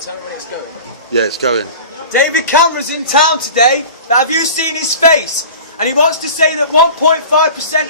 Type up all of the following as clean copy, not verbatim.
Tell me when it's going. Yeah, it's going. David Cameron's in town today. Now, have you seen his face? And he wants to say that 1.5%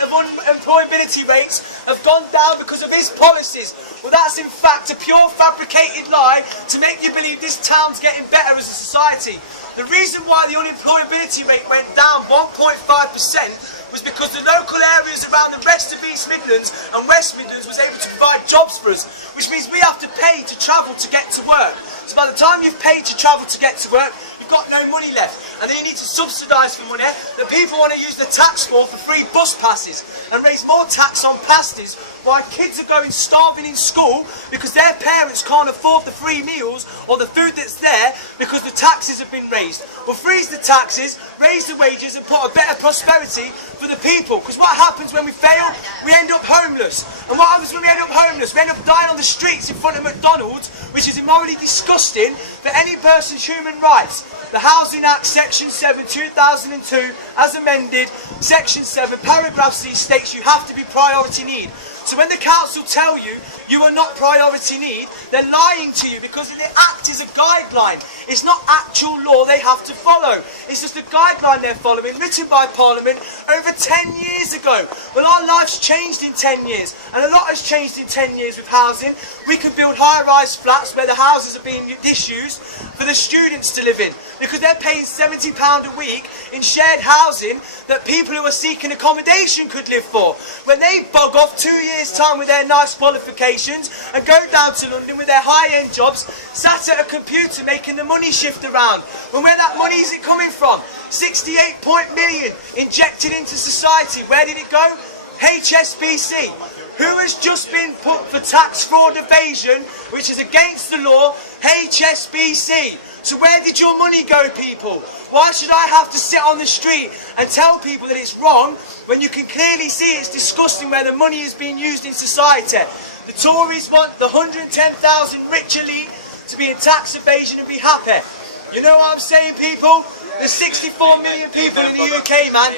of unemployability rates have gone down because of his policies. Well, that's in fact a pure fabricated lie to make you believe this town's getting better as a society. The reason why the unemployability rate went down 1.5% was because the local areas around the rest of East Midlands and West Midlands was able to provide jobs for us, which means we have to pay to travel to get to work. So by the time you've paid to travel to get to work, you've got no money left, and then you need to subsidise for money that people want to use the tax for free bus passes and raise more tax on pasties while kids are going starving in school because their parents can't afford the free meals or the food that's there because the taxes have been raised. Well, freeze the taxes, raise the wages and put a better prosperity for the people, because what happens when we fail? We end up homeless. And what happens when we end up homeless? We end up dying on the streets in front of McDonald's, which is immorally disgusting for any person's human rights. The Housing Act, Section 7, 2002, as amended, Section 7, Paragraph C states you have to be priority need. So when the council tell you you are not priority need, they're lying to you because the Act is a guideline. It's not actual law they have to follow. It's just a guideline they're following, written by Parliament over 10 years ago. Well, our life's changed in 10 years, and a lot has changed in 10 years with housing. We can build high-rise flats where the houses are being disused for the students to live in, because they're paying £70 a week in shared housing that people who are seeking accommodation could live for. When they bug off 2 years' time with their nice qualifications and go down to London with their high-end jobs, sat at a computer making the money shift around. And where that money is it coming from? 68 million injected into society. Where did it go? HSBC. Who has just been put for tax fraud evasion, which is against the law? HSBC. So where did your money go, people? Why should I have to sit on the street and tell people that it's wrong when you can clearly see it's disgusting where the money is being used in society? The Tories want the 110,000 rich elite to be in tax evasion and be happy. You know what I'm saying, people? There's 64 million people in the UK, man,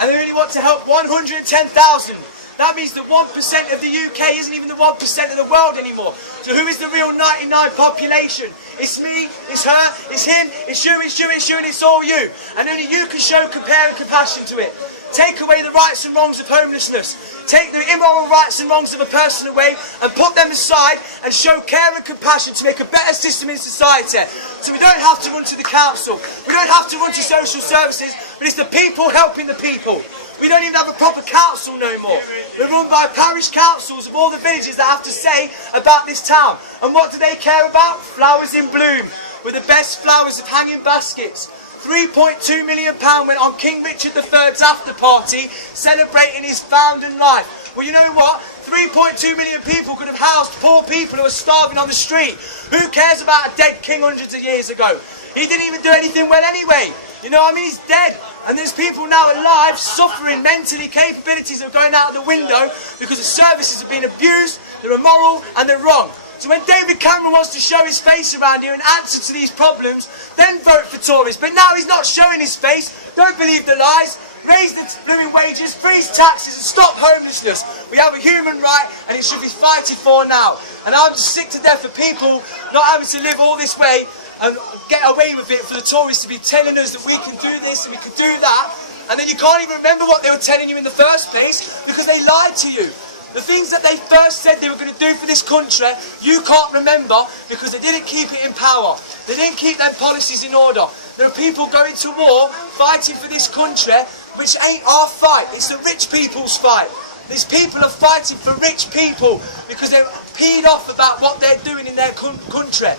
and they really want to help 110,000. That means that 1% of the UK isn't even the 1% of the world anymore. So who is the real 99 population? It's me, it's her, it's him, it's you, it's you, it's you, and it's all you. And only you can show care and compassion to it. Take away the rights and wrongs of homelessness. Take the immoral rights and wrongs of a person away and put them aside and show care and compassion to make a better system in society. So we don't have to run to the council. We don't have to run to social services, but it's the people helping the people. We don't even have a proper council no more. We're run by parish councils of all the villages that have to say about this town. And what do they care about? Flowers in bloom, with the best flowers of hanging baskets. £3.2 million went on King Richard III's after party, celebrating his founding life. Well, you know what? 3.2 million people could have housed poor people who are starving on the street. Who cares about a dead king hundreds of years ago? He didn't even do anything well anyway. You know what I mean? He's dead. And there's people now alive suffering mentally, capabilities are going out of the window because the services have been abused, they're immoral and they're wrong. So when David Cameron wants to show his face around here and answer to these problems, then vote for Tories. But now he's not showing his face. Don't believe the lies. Raise the blooming wages, freeze taxes and stop homelessness. We have a human right and it should be fighted for now. And I'm just sick to death of people not having to live all this way and get away with it, for the Tories to be telling us that we can do this and we can do that, and then you can't even remember what they were telling you in the first place because they lied to you. The things that they first said they were going to do for this country, you can't remember because they didn't keep it in power. They didn't keep their policies in order. There are people going to war, fighting for this country, which ain't our fight. It's the rich people's fight. These people are fighting for rich people because they're peed off about what they're doing in their country.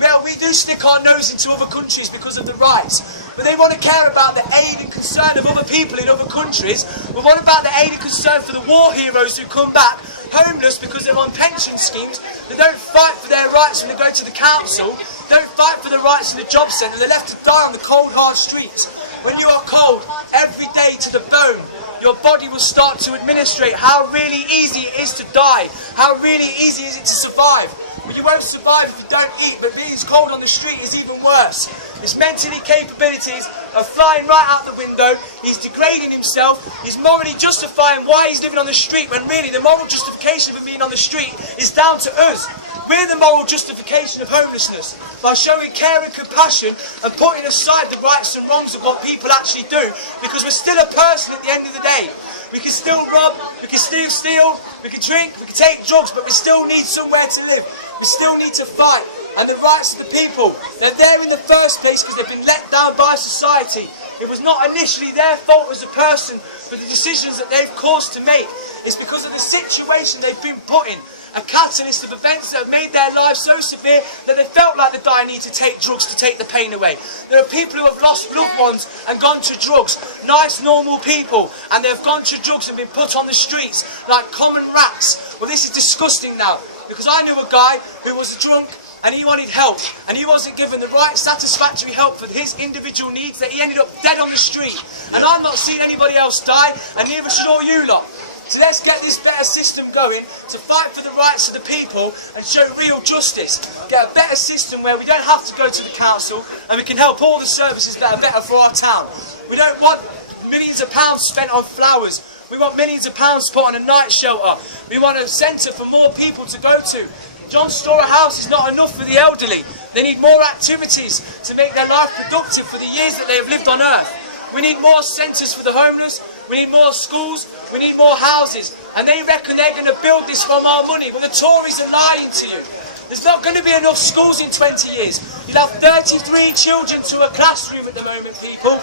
Well, we do stick our nose into other countries because of the rights, but they want to care about the aid and concern of other people in other countries. But what about the aid and concern for the war heroes who come back homeless because they're on pension schemes? They don't fight for their rights when they go to the council, don't fight for the rights in the job centre, they're left to die on the cold, hard streets. When you are cold every day to the bone, your body will start to administrate how really easy it is to die, how really easy is it to survive. But you won't survive if you don't eat, but being cold on the street is even worse. His mentally capabilities are flying right out the window. He's degrading himself. He's morally justifying why he's living on the street, when really the moral justification of him being on the street is down to us. We're the moral justification of homelessness, by showing care and compassion and putting aside the rights and wrongs of what people actually do, because we're still a person at the end of the day. We can still rob, we can still steal, we can drink, we can take drugs, but we still need somewhere to live. We still need to fight. And the rights of the people, they're there in the first place because they've been let down by society. It was not initially their fault as a person for the decisions that they've caused to make. It's because of the situation they've been put in. A catalyst of events that have made their lives so severe that they felt like they need to take drugs to take the pain away. There are people who have lost loved ones and gone to drugs. Nice, normal people. And they've gone to drugs and been put on the streets like common rats. Well, this is disgusting now. Because I knew a guy who was a drunk and he wanted help. And he wasn't given the right satisfactory help for his individual needs, that he ended up dead on the street. And I'm not seeing anybody else die, and neither should all you lot. So let's get this better system going to fight for the rights of the people and show real justice. Get a better system where we don't have to go to the council and we can help all the services that are better for our town. We don't want millions of pounds spent on flowers. We want millions of pounds put on a night shelter. We want a centre for more people to go to. John Storer House is not enough for the elderly. They need more activities to make their life productive for the years that they have lived on earth. We need more centres for the homeless. We need more schools, we need more houses. And they reckon they're going to build this from our money. Well, the Tories are lying to you. There's not going to be enough schools in 20 years. You'll have 33 children to a classroom at the moment, people.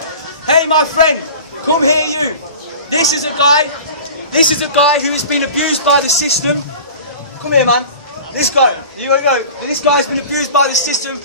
Hey, my friend, come here, you. This is a guy who has been abused by the system. Come here, man. This guy, you want to go? This guy's been abused by the system.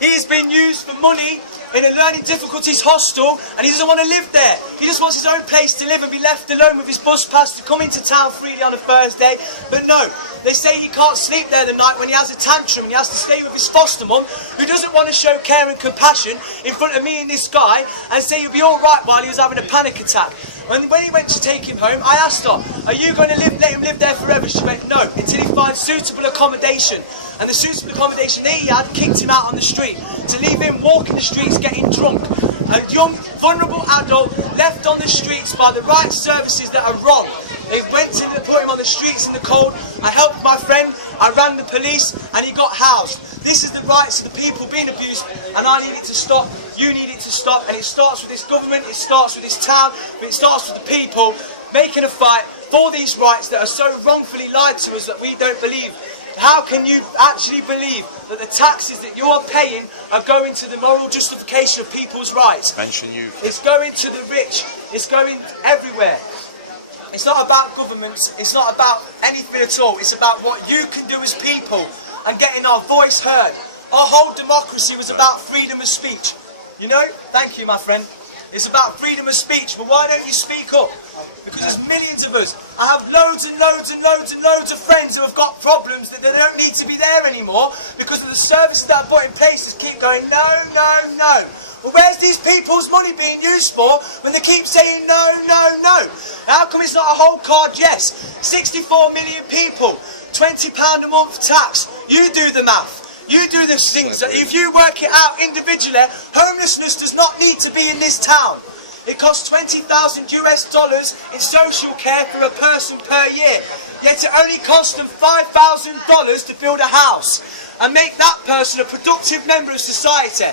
He's been used for money in a learning difficulties hostel, and he doesn't want to live there. He just wants his own place to live and be left alone with his bus pass to come into town freely on a Thursday. But no, they say he can't sleep there the night when he has a tantrum and he has to stay with his foster mum, who doesn't want to show care and compassion in front of me and this guy and say he'll be alright while he was having a panic attack. And when he went to take him home, I asked her, are you going to let him live there forever? She went, no, until he finds suitable accommodation. And the suitable accommodation that he had kicked him out on the street, to leave him walking the streets getting drunk. A young, vulnerable adult left on the streets by the right services that are wrong. They went to put him on the streets in the cold. I helped my friend, I ran the police, and he got housed. This is the rights of the people being abused, and I need it to stop, you need it to stop, and it starts with this government, it starts with this town, but it starts with the people making a fight for these rights that are so wrongfully lied to us that we don't believe. How can you actually believe that the taxes that you are paying are going to the moral justification of people's rights? It's going to the rich. It's going everywhere. It's not about governments. It's not about anything at all. It's about what you can do as people and getting our voice heard. Our whole democracy was about freedom of speech. You know? Thank you, my friend. It's about freedom of speech, but why don't you speak up? Because there's millions of us. I have loads and loads and loads and loads of friends who have got problems that they don't need to be there anymore because of the services that are put in place that keep going, no, no, no. Well, where's these people's money being used for when they keep saying no, no, no? How come it's not a whole card yes? 64 million people, £20 a month tax. You do the math. You do the things that if you work it out individually, homelessness does not need to be in this town. It costs $20,000 in social care for a person per year. Yet it only costs them $5,000 to build a house and make that person a productive member of society.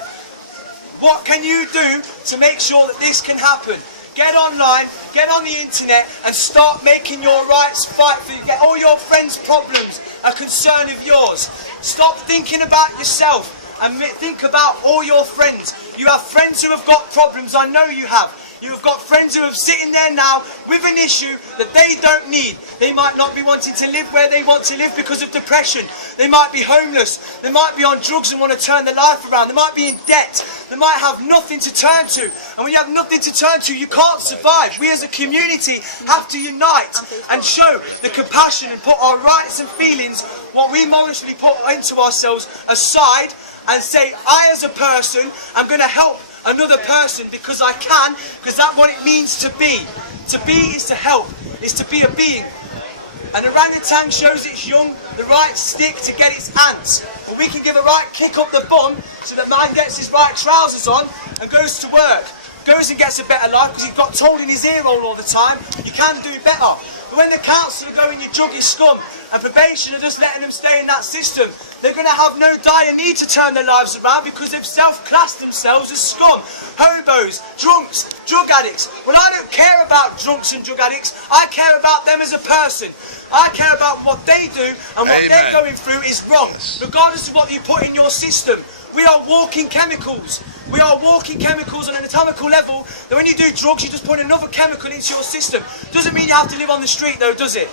What can you do to make sure that this can happen? Get online, get on the internet and start making your rights fight for you. Get all your friends' problems a concern of yours. Stop thinking about yourself and think about all your friends. You have friends who have got problems, I know you have. You have got friends who are sitting there now with an issue that they don't need. They might not be wanting to live where they want to live because of depression. They might be homeless. They might be on drugs and want to turn their life around. They might be in debt. They might have nothing to turn to. And when you have nothing to turn to, you can't survive. We as a community have to unite and show the compassion and put our rights and feelings, what we morally put into ourselves, aside and say, I as a person am going to help another person because I can, because that's what it means to be. To be is to help, is to be a being. An orangutan shows its young, the right stick to get its ants. And we can give a right kick up the bum so that man gets his right trousers on and goes to work. Goes and gets a better life because he's got told in his ear all the time, you can do better. But when the council are going, you juggy scum, and probation are just letting them stay in that system, they're going to have no dire need to turn their lives around because they've self-classed themselves as scum, hobos, drunks, drug addicts. Well, I don't care about drunks and drug addicts. I care about them as a person. I care about what they do, and what they're going through is wrong, regardless of what you put in your system. We are walking chemicals. We are walking chemicals on an atomical level that when you do drugs, you just put another chemical into your system. Doesn't mean you have to live on the street though, does it?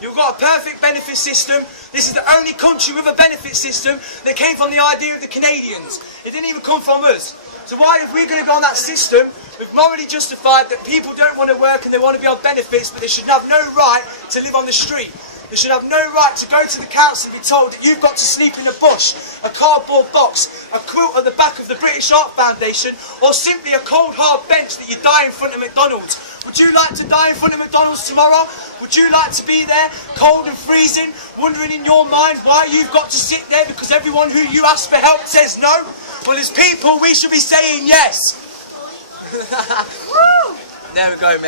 You've got a perfect benefit system. This is the only country with a benefit system that came from the idea of the Canadians. It didn't even come from us. So why, if we're going to go on that system, we've morally justified that people don't want to work and they want to be on benefits, but they should have no right to live on the street. They should have no right to go to the council and be told that you've got to sleep in a bush, a cardboard box, a quilt at the back of the British Art Foundation, or simply a cold hard bench that you die in front of McDonald's. Would you like to die in front of McDonald's tomorrow? Would you like to be there, cold and freezing, wondering in your mind why you've got to sit there because everyone who you ask for help says no? Well, as people, we should be saying yes. There we go, mate.